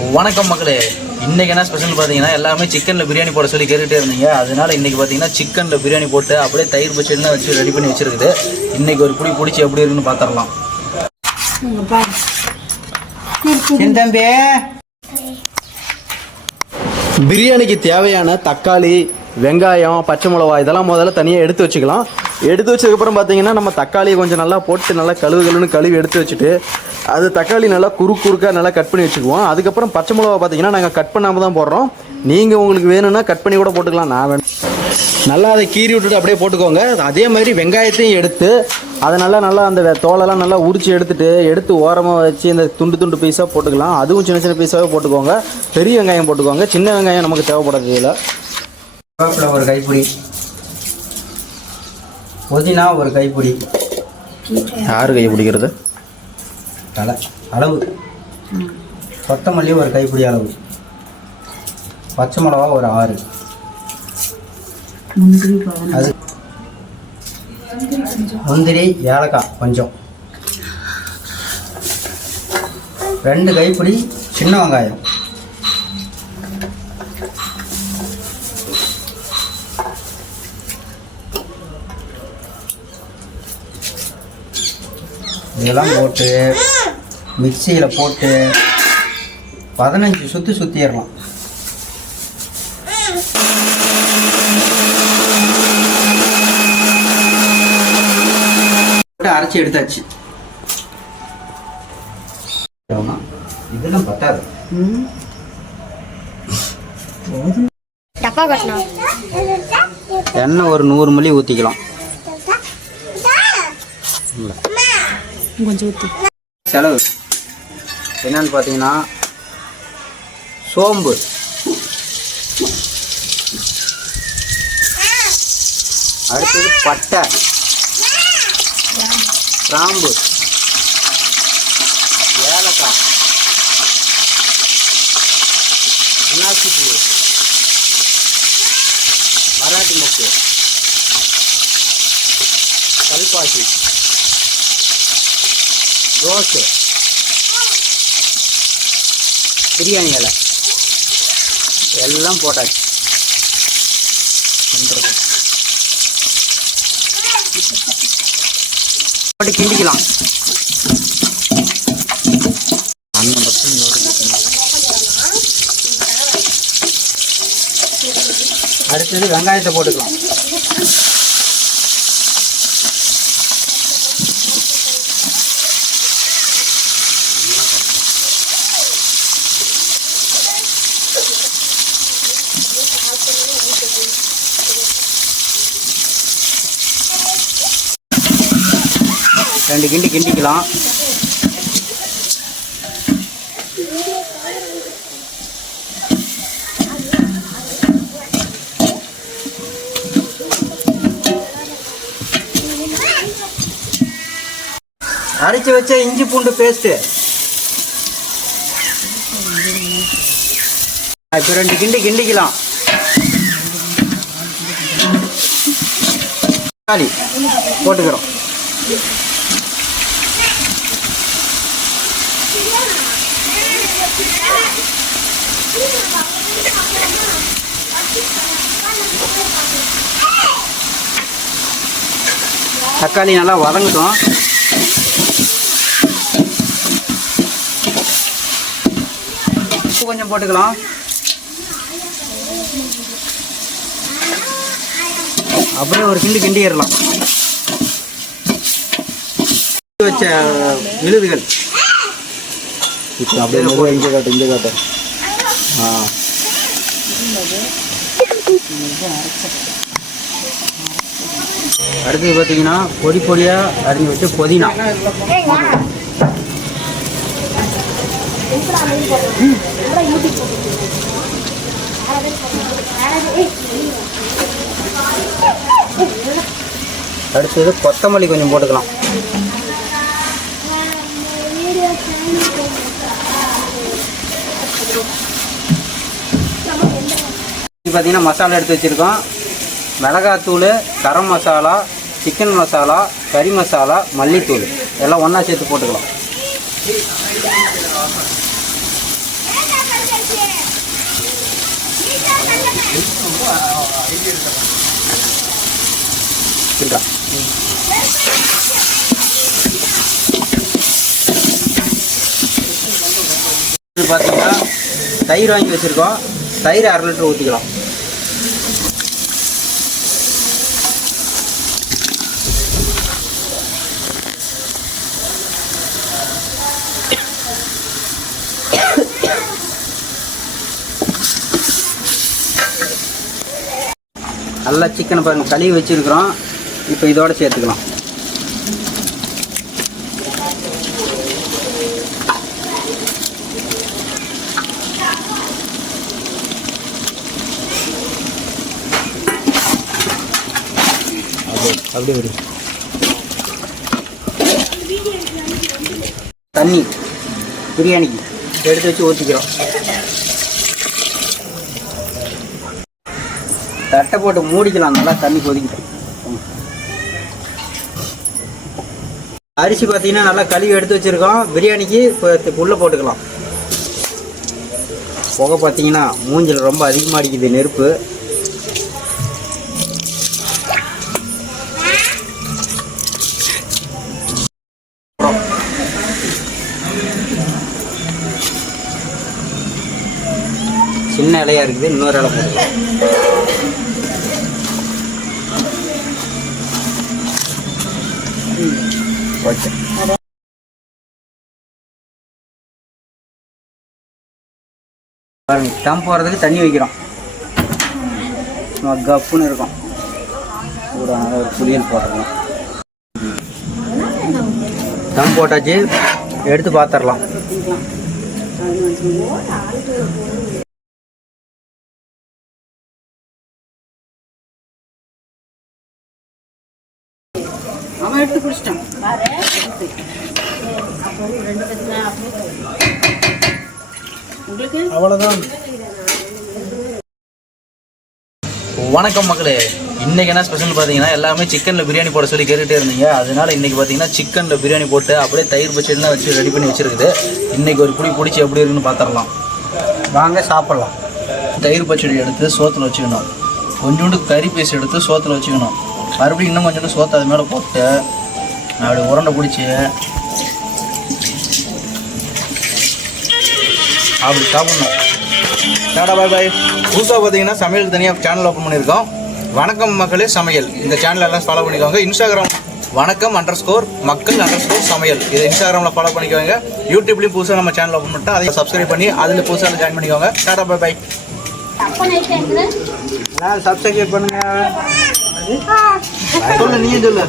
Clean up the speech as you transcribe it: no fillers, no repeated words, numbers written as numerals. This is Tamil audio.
வணக்கம் மக்களே. இன்றைக்கி என்ன ஸ்பெஷல் பார்த்தீங்கன்னா, எல்லாமே சிக்கனில் பிரியாணி போட சொல்லி கேட்டுகிட்டே இருந்தீங்க. அதனால் இன்றைக்கி பார்த்தீங்கன்னா சிக்கனில் பிரியாணி போட்டு அப்படியே தயிர் பச்சடிலாம் வச்சு ரெடி பண்ணி வச்சுருக்குது. இன்றைக்கி ஒரு பிடிச்சி எப்படி இருக்குன்னு பார்த்துடலாம். தம்பி, பிரியாணிக்கு தேவையான தக்காளி, வெங்காயம், பச்சை மிளகா இதெல்லாம் முதல்ல தனியாக எடுத்து வச்சுக்கலாம். எடுத்து வச்சதுக்கப்புறம் பார்த்தீங்கன்னா நம்ம தக்காளியை கொஞ்சம் நல்லா போட்டு நல்லா கழுவி எடுத்து வச்சுட்டு அது தக்காளி நல்லா குறுக்காக நல்லா கட் பண்ணி வச்சுக்குவோம். அதுக்கப்புறம் பச்சை மிளகா பார்த்தீங்கன்னா நாங்கள் கட் பண்ணாமல் தான் போடுறோம். நீங்கள் உங்களுக்கு வேணும்னா கட் பண்ணி கூட போட்டுக்கலாம். நான் வேணும் நல்லா அதை கீறி விட்டுட்டு அப்படியே போட்டுக்கோங்க. அதே மாதிரி வெங்காயத்தையும் எடுத்து அதை நல்லா அந்த தோலெல்லாம் நல்லா உரித்து எடுத்து ஓரமாக வச்சு இந்த துண்டு பீஸாக போட்டுக்கலாம். அதுவும் சின்ன பீஸாகவே போட்டுக்கோங்க. பெரிய வெங்காயம் போட்டுக்கோங்க, சின்ன வெங்காயம் நமக்கு தேவைப்படாது. இதில் கருவேப்பிலை ஒரு கைப்பிடி, புதினா ஒரு கைப்பிடி. யார் கை பிடிக்கிறது? தலை அளவு. கொத்தமல்லி ஒரு கைப்பிடி அளவு. பச்சை மிளகா ஒரு 6. அது முந்திரி, ஏலக்காய் கொஞ்சம். 2 கைப்பிடி சின்ன வெங்காயம். இதெல்லாம் போட்டு மிக்சியில் போட்டு 15 சுற்றிடலாம். அரைச்சி எடுத்தாச்சு. இதெல்லாம் பத்தாது. எண்ணெய் ஒரு 100 மில்லி ஊற்றிக்கலாம். கொஞ்சம் ஊற்றி செலவு என்னன்னு பார்த்தீங்கன்னா, சோம்பு, அடுத்தது பட்டை, கிராம்பு, ஏலக்காய், அன்னாசி பூ, மராட்டி மொக்கு, கல்பாசி, ரோஸு, பிரியாணி இலை எல்லாம் போட்டாச்சு. போட்டு கிண்டிக்கலாம். அடுத்தது வெங்காயத்தை போட்டுக்கலாம். ரெண்டு கிண்டிக்கலாம். அரைச்சி வச்ச இஞ்சி பூண்டு பேஸ்ட்டு இப்போ 2 கிண்டிக்கலாம். தக்காளி போட்டுக்கிறோம். தக்காளி நல்லா வதங்கட்டும். கொஞ்சம் போட்டுக்கலாம். அப்படியே ஒரு கிண்டிடலாம். வச்ச விழுதுகள் இப்போ அப்படியே இங்கே காட்டு. அடுத்து பார்த்தீங்கன்னா பொடியாக அரிஞ்சு வச்சு புதினா. அடுத்தது கொத்தமல்லி கொஞ்சம் போட்டுக்கலாம். பார்த்தீங்கன்னா மசாலா எடுத்து வச்சுருக்கோம். மிளகாத்தூள், கரம் மசாலா, சிக்கன் மசாலா, கறி மசாலா, மல்லித்தூள் எல்லாம் ஒன்றா சேர்த்து போட்டுக்கலாம். இருக்கா பார்த்தீங்கன்னா தயிர் வாங்கி வச்சுருக்கோம். தயிர் 1/2 லிட்டர் ஊற்றிக்கலாம். நல்லா சிக்கனை பாருங்கள் கழுவி வச்சுருக்குறோம். இப்போ இதோட சேர்த்துக்கலாம். அப்படியே வரும் தண்ணி பிரியாணிக்கு எடுத்து வச்சு ஊற்றிக்கிறோம். தட்டை போட்டு மூடிக்கலாம். நல்லா தண்ணி கொதிக்கிட்டோம். அரிசி பார்த்தீங்கன்னா நல்லா கழுவி எடுத்து வச்சுருக்கோம். பிரியாணிக்கு இப்போ உள்ளே போட்டுக்கலாம். புகை பார்த்தீங்கன்னா மூஞ்சில் ரொம்ப அதிகமாக அடிக்குது நெருப்பு. சின்ன இலையாக இருக்குது. இன்னொரு இலை போட்டுக்கலாம். ஓகே பாருங்க தம் போகிறதுக்கு தண்ணி வைக்கிறோம். கப்புன்னு இருக்கும். கூட ஒரு புளியல் போடுறோம். தம் போட்டாச்சு. எடுத்து பார்த்துடலாம். அவன் எடுத்து குடிச்சிட்டான். அவ்வளோதான். வணக்கம் மக்களே. இன்றைக்கி என்ன ஸ்பெஷல் பார்த்தீங்கன்னா எல்லாமே சிக்கனில் பிரியாணி போட சொல்லி கேட்டுகிட்டே இருந்தீங்க. அதனால் இன்றைக்கி பார்த்தீங்கன்னா சிக்கனில் பிரியாணி போட்டு அப்படியே தயிர் பச்சடிலாம் வச்சு ரெடி பண்ணி வச்சுருக்குது. இன்றைக்கி ஒரு பிடிச்சி எப்படி இருக்குன்னு பார்த்துடலாம். வாங்க சாப்பிட்லாம். தயிர் பச்சடி எடுத்து சோத்தில் வச்சுக்கணும். கொஞ்சோண்டு கறி பீஸ் எடுத்து சோத்தில் வச்சுக்கணும். மறுபடியும் இன்னும் கொஞ்சோண்டு சோத்தை அது மேலே போட்டு அப்படி உருண்டை பிடிச்சி அப்படி சாப்பிட்ணும். டாடா பாய் பாய். புதுசாக பார்த்தீங்கன்னா சமையல் தனியாக சேனல் ஓப்பன் பண்ணியிருக்கோம். வணக்கம் மக்களே சமையல். இந்த சேனல் எல்லாம் ஃபாலோ பண்ணிக்கோங்க. இன்ஸ்டாகிராம் வணக்கம் _மக்கள்_ சமையல். இதை இன்ஸ்டாகிராமில் ஃபாலோ பண்ணிக்கோங்க. யூடியூப்லேயும் புதுசாக நம்ம சேனல் ஓப்பன் பண்ணிட்டோம். அதை சப்ஸ்கிரைப் பண்ணி அதில் புதுசாக ஜாயின் பண்ணிக்கோங்க. டாடா பாய் பாய். சப்ஸ்கிரைப் பண்ணுங்க. சொல்லு நீ சொல்லு.